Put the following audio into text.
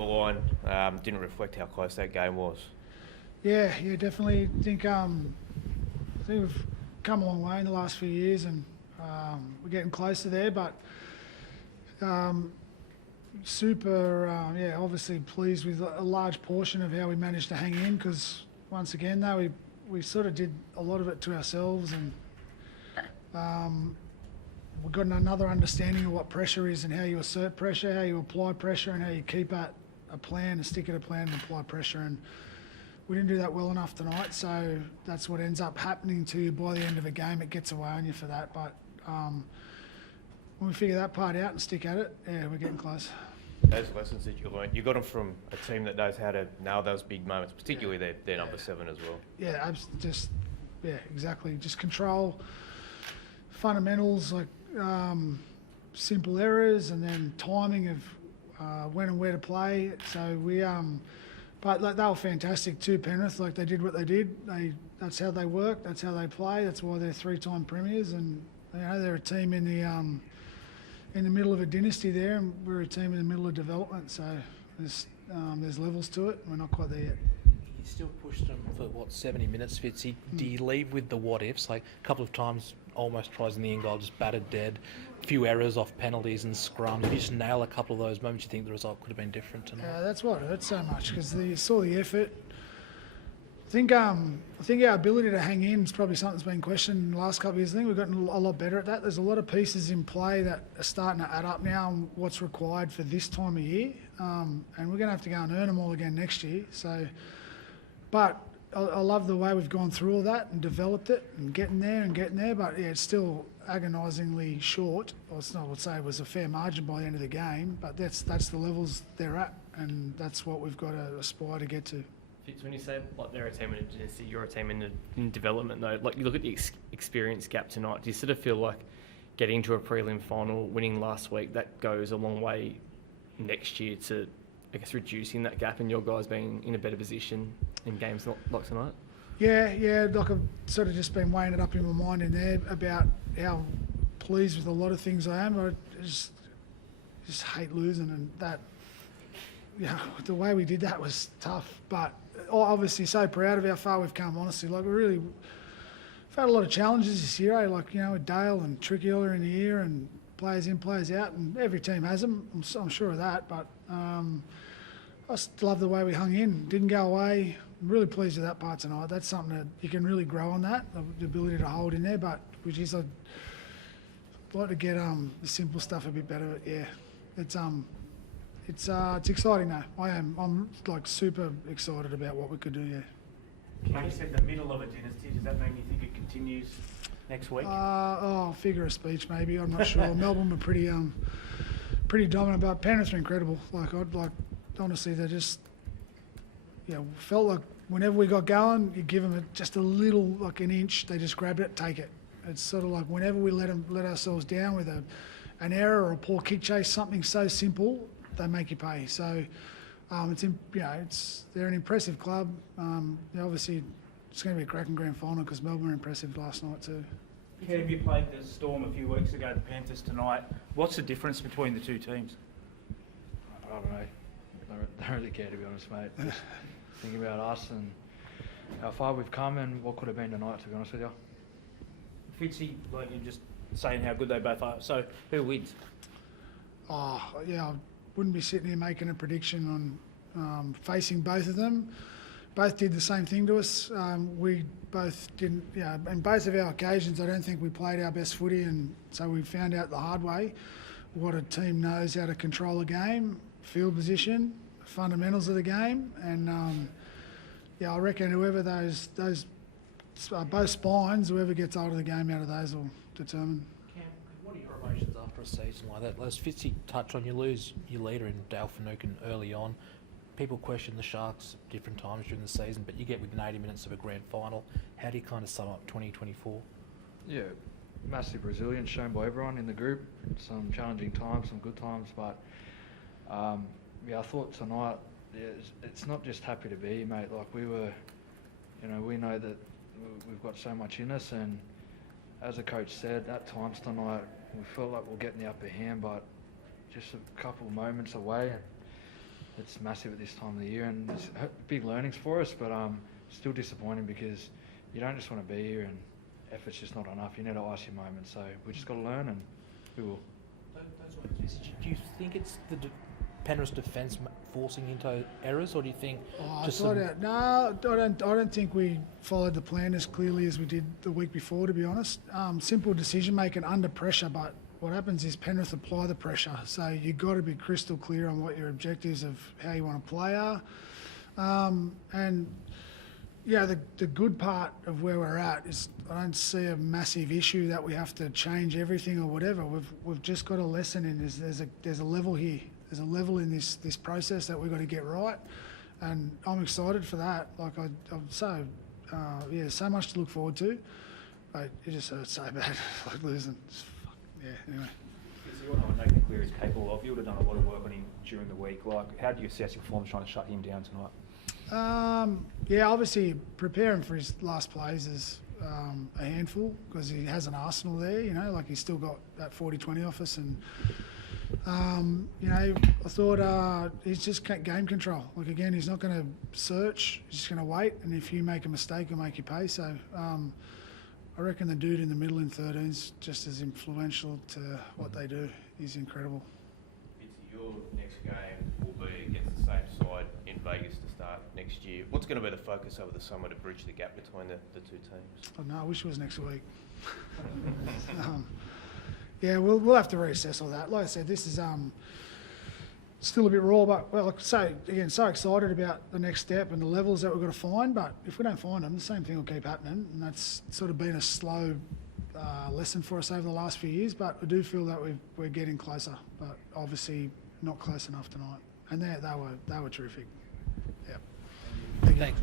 scoreline didn't reflect how close that game was. Yeah, definitely. Think we've come a long way in the last few years, and we're getting closer there. But obviously pleased with a large portion of how we managed to hang in. Because once again, though, we sort of did a lot of it to ourselves, and we've got another understanding of what pressure is and how you assert pressure, how you apply pressure, and how you keep at a plan and stick at a plan and apply pressure. And we didn't do that well enough tonight, so that's what ends up happening to you by the end of a game. It gets away on you for that. But when we figure that part out and stick at it, yeah, we're getting close. Those lessons that you learned, you got them from a team that knows how to nail those big moments, particularly their number 7 as well. Yeah, exactly. Just control fundamentals like simple errors, and then timing of when and where to play. So but like, they were fantastic too, Penrith. Like, they did what they did. That's how they work. That's how they play. That's why they're 3-time premiers, and they're a team in the middle of a dynasty there, and we're a team in the middle of development. So there's levels to it. We're not quite there yet. You still pushed them for 70 minutes, Fitzy. Do you leave with the what ifs? Like, a couple of times, almost tries in the end goal, just battered dead. A few errors off penalties and scrums. If you just nail a couple of those moments, you think the result could have been different tonight? Yeah, that's what hurt so much, because you saw the effort. I think our ability to hang in is probably something that's been questioned in the last couple of years. I think we've gotten a lot better at that. There's a lot of pieces in play that are starting to add up now on what's required for this time of year, and we're going to have to go and earn them all again next year. So, but I love the way we've gone through all that and developed it and getting there. But yeah, it's still agonisingly short. I would say it was a fair margin by the end of the game, but that's the levels they're at, and that's what we've got to aspire to get to. Fitz, when you say like they're a team in a dynasty, you're a team in development though. Like, you look at the experience gap tonight. Do you sort of feel like getting to a prelim final, winning last week, that goes a long way next year to, I guess, reducing that gap and your guys being in a better position in games like tonight? Yeah. Like, I've sort of just been weighing it up in my mind in there about how pleased with a lot of things I am. I just hate losing, and that, the way we did that was tough. But obviously so proud of how far we've come, honestly. Like, we've had a lot of challenges this year, with Dale and Tricky earlier in the year, and players in, players out, and every team has them. I'm sure of that. But I just love the way we hung in. Didn't go away. I'm really pleased with that part tonight. That's something that you can really grow on, that, the ability to hold in there. But I'd like to get the simple stuff a bit better. But yeah, it's exciting though. I'm like super excited about what we could do. Yeah. When you said the middle of a dynasty, does that mean you think it continues next week? Figure of speech maybe. I'm not sure. Melbourne were pretty dominant, but Penrith were incredible. Honestly, they just felt like whenever we got going, you give them just a little, like an inch, they just grabbed it, take it. It's sort of like whenever we let ourselves down with an error or a poor kick chase, something so simple, they make you pay. So they're an impressive club. Obviously, it's going to be a cracking grand final because Melbourne were impressive last night too. Kev, you played the Storm a few weeks ago, the Panthers tonight. What's the difference between the two teams? I don't know. I don't really care, to be honest, mate. Just thinking about us and how far we've come and what could have been tonight, to be honest with you. Fitzy, like you're just saying how good they both are. So, who wins? I wouldn't be sitting here making a prediction on facing both of them. Both did the same thing to us. We both didn't, in both of our occasions, I don't think we played our best footy, and so we found out the hard way what a team knows how to control a game, field position, fundamentals of the game, and I reckon whoever those both spines, whoever gets out of the game out of those will determine. Cam, what are your emotions after a season like that? As Fitzy touched on, you lose your leader in Dale Finucane early on. People question the Sharks at different times during the season, but you get within 80 minutes of a grand final. How do you kind of sum up 2024? Yeah, massive resilience shown by everyone in the group. Some challenging times, some good times, but I thought tonight, it's not just happy to be, mate. Like, we were, we know that we've got so much in us, and as the coach said, at times tonight we felt like we're getting the upper hand, but just a couple of moments away, and it's massive at this time of the year, and it's big learnings for us. But still disappointing because you don't just want to be here, and effort's just not enough. You need to ice your moment. So we just got to learn, and we will. Do you think it's the Penrith's defence forcing into errors, or do you think Oh, just I don't think we followed the plan as clearly as we did the week before, to be honest. Simple decision making under pressure, but what happens is Penrith apply the pressure. So you've got to be crystal clear on what your objectives of how you want to play are. And yeah, the good part of where we're at is I don't see a massive issue that we have to change everything or whatever. We've just got a lesson in there's a level here. There's a level in this process that we've got to get right, and I'm excited for that. Like I'm so so much to look forward to. But it just hurts so bad, like losing. Anyway. Fitzy, you know what Nathan Cleary is capable of. You would have done a lot of work on him during the week. Like, how do you assess your form trying to shut him down tonight? Obviously preparing for his last plays is a handful because he has an arsenal there, like he's still got that 40-20 off us, and I thought he's just game control. Like again, he's not going to search, he's just going to wait, and if you make a mistake, he'll make you pay. So I reckon the dude in the middle in 13's just as influential to what they do. He's incredible. Fitzy, your next game will be against the same side in Vegas to start next year. What's going to be the focus over the summer to bridge the gap between the two teams? Oh, no, I wish it was next week. We'll have to reassess all that. Like I said, this is still a bit raw, but like I say again, so excited about the next step and the levels that we've got to find. But if we don't find them, the same thing will keep happening, and that's sort of been a slow lesson for us over the last few years. But I do feel that we're getting closer, but obviously not close enough tonight. And they were terrific. Yeah. Thanks.